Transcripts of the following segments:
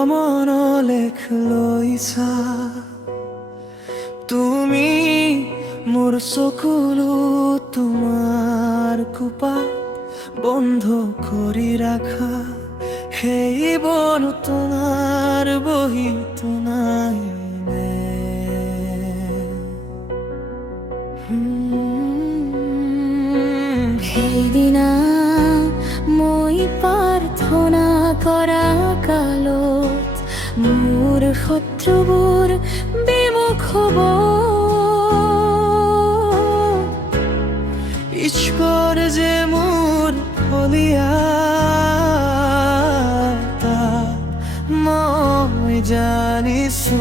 ভ্রমণ লেখলো ইচ্ছা তুমি মোর চকুলো তোমার কুপা বন্ধ করি রাখা সেই বন তোমার বহি নাই সেইদিনা মই প্ৰাৰ্থনা কৰা কালত মোৰ শত্ৰুবোৰ বিমুখ হ'ব ঈশ্বৰ যে মোৰ ফলিয়া মই জানিছো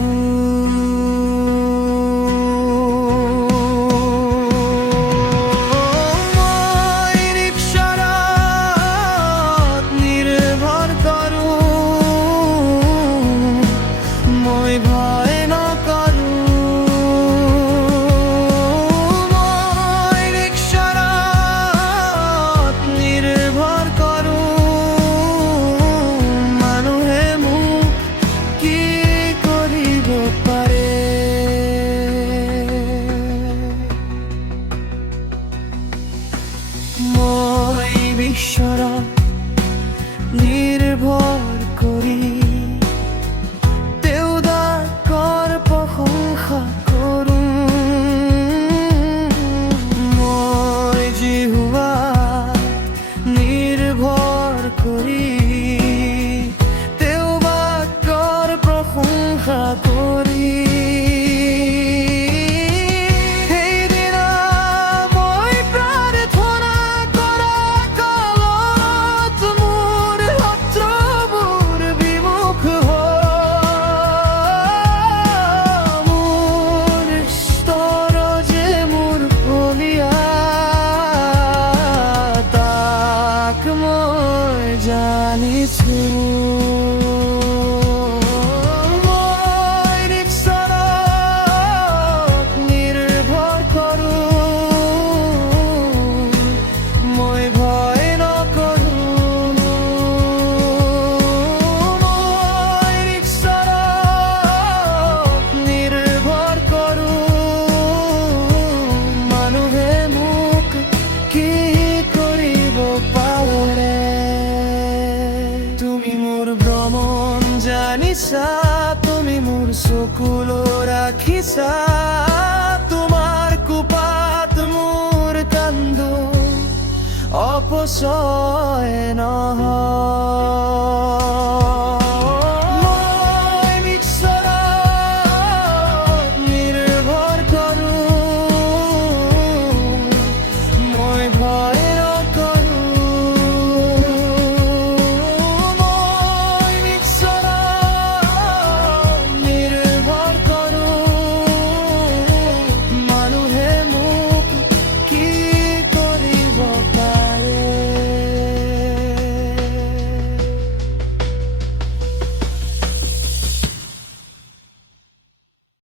মই ঈশ্বৰত নিৰ্ভৰ কৰি দেউতাকৰ প্ৰশংসা কৰোঁ মই জিহুৱাক নিৰ্ভৰ কৰি দেউতাকৰ প্ৰশংসা কৰি জানিছো মই ঈশ্বৰক নিৰ্ভৰ কৰোঁ মই ভয় নকৰোঁ মই ঈশ্বৰক নিৰ্ভৰ কৰোঁ মানুহে মোক কি কৰিব পাৰে তুমি মোর ভ্রমণ জানিছা তুমি মোর চকুলো রাখিছা তোমার কুপাত মোর কান্দ অপচয় ন